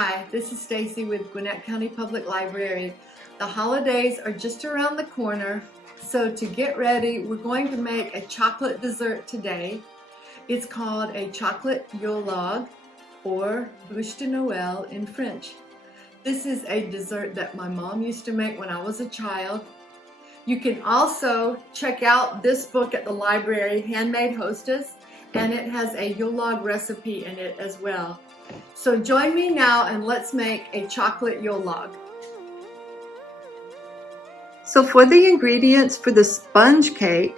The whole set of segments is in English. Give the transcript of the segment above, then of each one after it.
Hi, this is Stacy with Gwinnett County Public Library. The holidays are just around the corner, so to get ready, we're going to make a chocolate dessert today. It's called a chocolate Yule log, or bûche de Noël in French. This is a dessert that my mom used to make when I was a child. You can also check out this book at the library, Handmade Hostess, and it has a Yule log recipe in it as well. So join me now and let's make a chocolate Yule log. So for the ingredients for the sponge cake,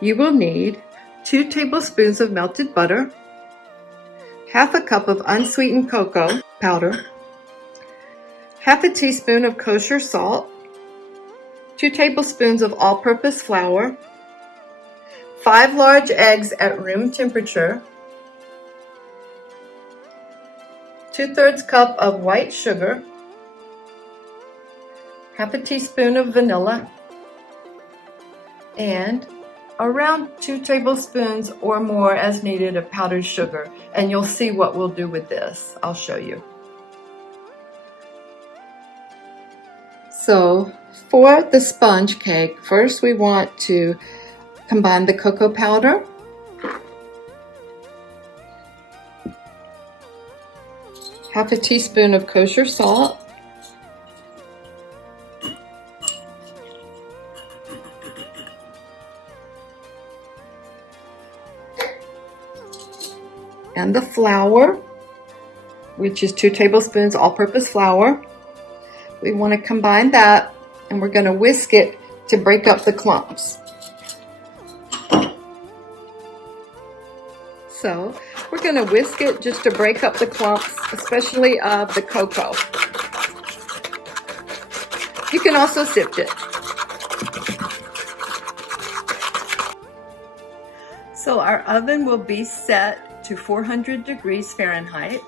you will need 2 tablespoons of melted butter, half a cup of unsweetened cocoa powder, half a teaspoon of kosher salt, 2 tablespoons of all-purpose flour, 5 large eggs at room temperature, 2/3 cup of white sugar, half a teaspoon of vanilla, and around 2 tablespoons or more as needed of powdered sugar. And you'll see what we'll do with this. I'll show you. So for the sponge cake, first we want to combine the cocoa powder, half a teaspoon of kosher salt, and the flour, which is 2 tablespoons all-purpose flour. We want to combine that, and we're going to whisk it to break up the clumps. So we're going to whisk it just to break up the clumps, especially of the cocoa. You can also sift it. So our oven will be set to 400 degrees Fahrenheit.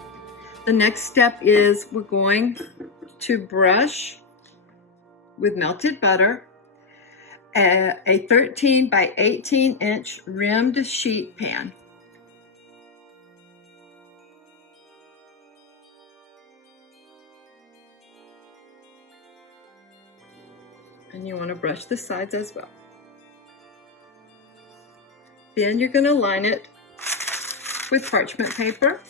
The next step is we're going to brush with melted butter a 13 by 18 inch rimmed sheet pan. And you want to brush the sides as well. Then you're going to line it with parchment paper.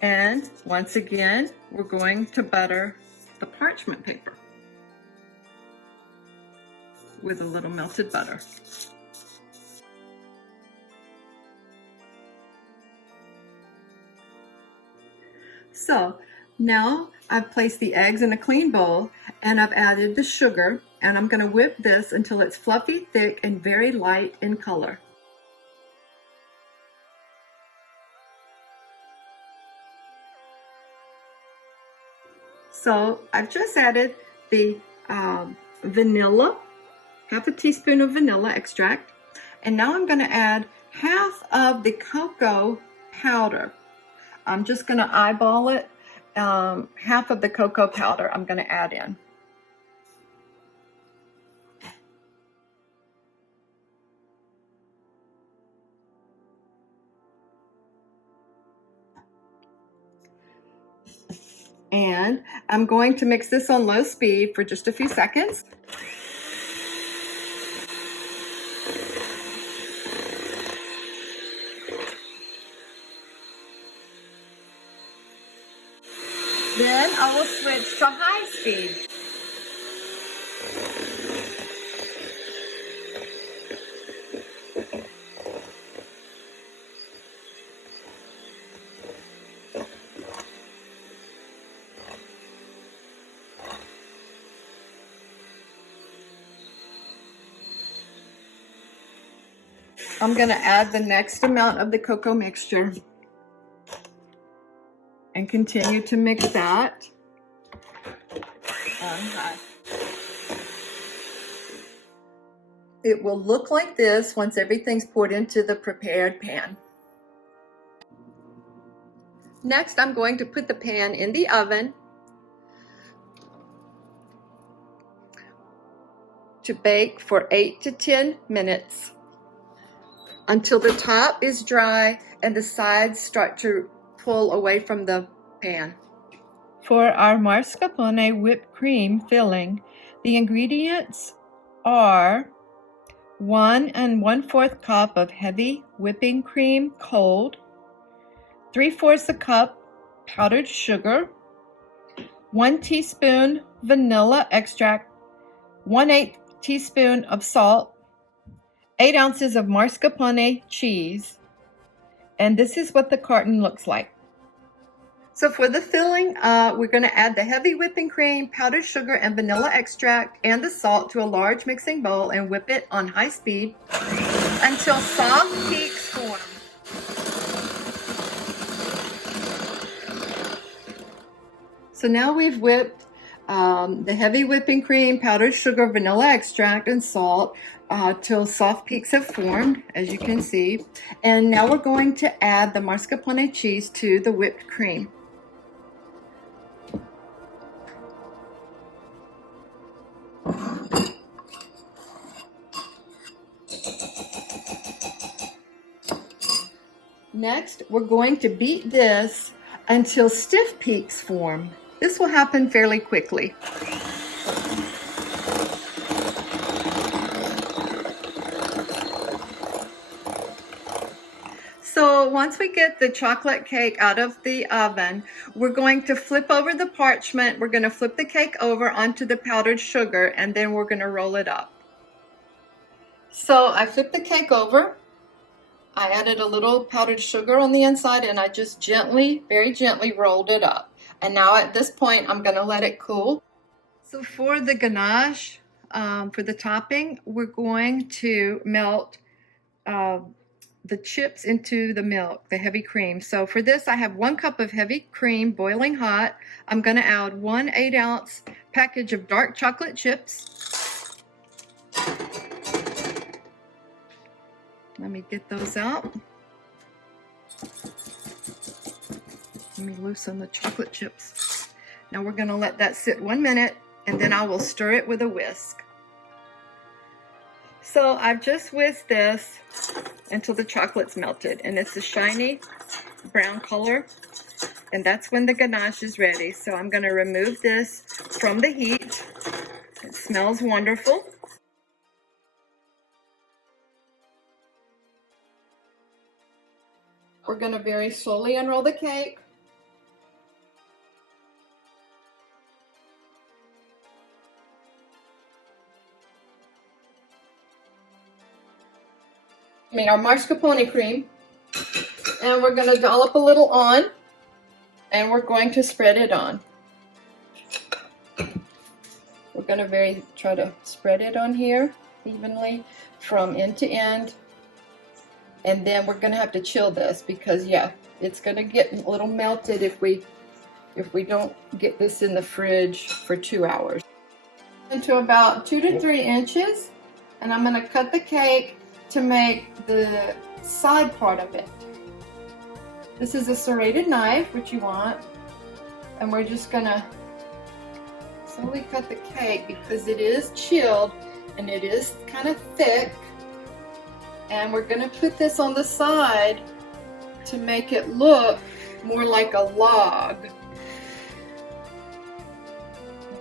And once again, we're going to butter the parchment paper with a little melted butter. So now I've placed the eggs in a clean bowl and I've added the sugar, and I'm going to whip this until it's fluffy, thick, and very light in color. So I've just added the vanilla, half a teaspoon of vanilla extract, and now I'm going to add half of the cocoa powder. I'm just going to eyeball it. Half of the cocoa powder I'm going to add in. And I'm going to mix this on low speed for just a few seconds. Then I will switch to high speed. I'm going to add the next amount of the cocoa mixture and continue to mix that on high. It will look like this once everything's poured into the prepared pan. Next, I'm going to put the pan in the oven to bake for 8 to 10 minutes until the top is dry and the sides start to pull away from the pan. For our mascarpone whipped cream filling, the ingredients are 1 1/4 cup of heavy whipping cream cold, 3/4 a cup powdered sugar, 1 teaspoon vanilla extract, 1/8 teaspoon of salt, 8 ounces of mascarpone cheese, and this is what the carton looks like. So for the filling, we're going to add the heavy whipping cream, powdered sugar, and vanilla extract, and the salt to a large mixing bowl and whip it on high speed until soft peaks form. So now we've whipped the heavy whipping cream, powdered sugar, vanilla extract, and salt till soft peaks have formed, as you can see. And now we're going to add the mascarpone cheese to the whipped cream. Next, we're going to beat this until stiff peaks form. This will happen fairly quickly. So once we get the chocolate cake out of the oven, we're going to flip over the parchment. We're going to flip the cake over onto the powdered sugar, and then we're going to roll it up. So I flipped the cake over. I added a little powdered sugar on the inside, and I just gently, very gently rolled it up. And now at this point, I'm going to let it cool. So for the ganache, for the topping, we're going to melt the chips into the milk, the heavy cream. So for this, I have 1 cup of heavy cream boiling hot. I'm going to add 1 8-ounce package of dark chocolate chips. Let me get those out. Let me loosen the chocolate chips. Now we're going to let that sit 1 minute, and then I will stir it with a whisk. So I've just whisked this until the chocolate's melted, and it's a shiny brown color, and that's when the ganache is ready. So I'm going to remove this from the heat. It smells wonderful. We're going to very slowly unroll the cake. Our mascarpone cream, and we're going to dollop a little on, and we're going to spread it on. We're going to try to spread it on here evenly from end to end, and then we're going to have to chill this because it's going to get a little melted if we don't get this in the fridge for 2 hours. Into about 2 to 3 inches, and I'm going to cut the cake to make the side part of it. This is a serrated knife, which you want, and we're just gonna slowly cut the cake because it is chilled and it is kind of thick, and we're gonna put this on the side to make it look more like a log.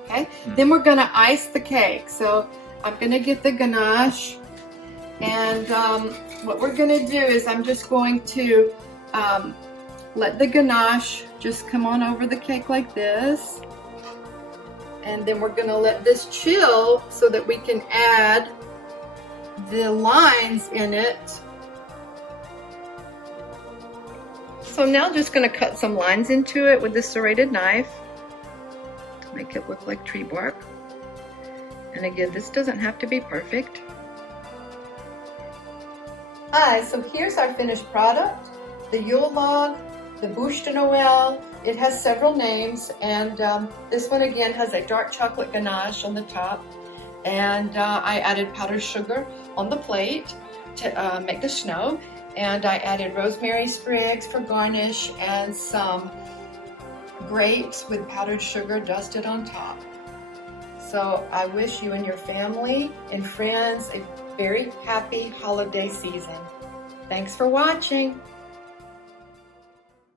Okay, then we're gonna ice the cake. So I'm gonna get the ganache, and what we're going to do is I'm just going to let the ganache just come on over the cake like this, and then we're going to let this chill so that we can add the lines in it. So now I'm just going to cut some lines into it with this serrated knife to make it look like tree bark. And again, this doesn't have to be perfect. Hi, so here's our finished product, the Yule log, the bûche de Noël. It has several names, and this one again has a dark chocolate ganache on the top, and I added powdered sugar on the plate to make the snow, and I added rosemary sprigs for garnish and some grapes with powdered sugar dusted on top. So I wish you and your family and friends a very happy holiday season. Thanks for watching.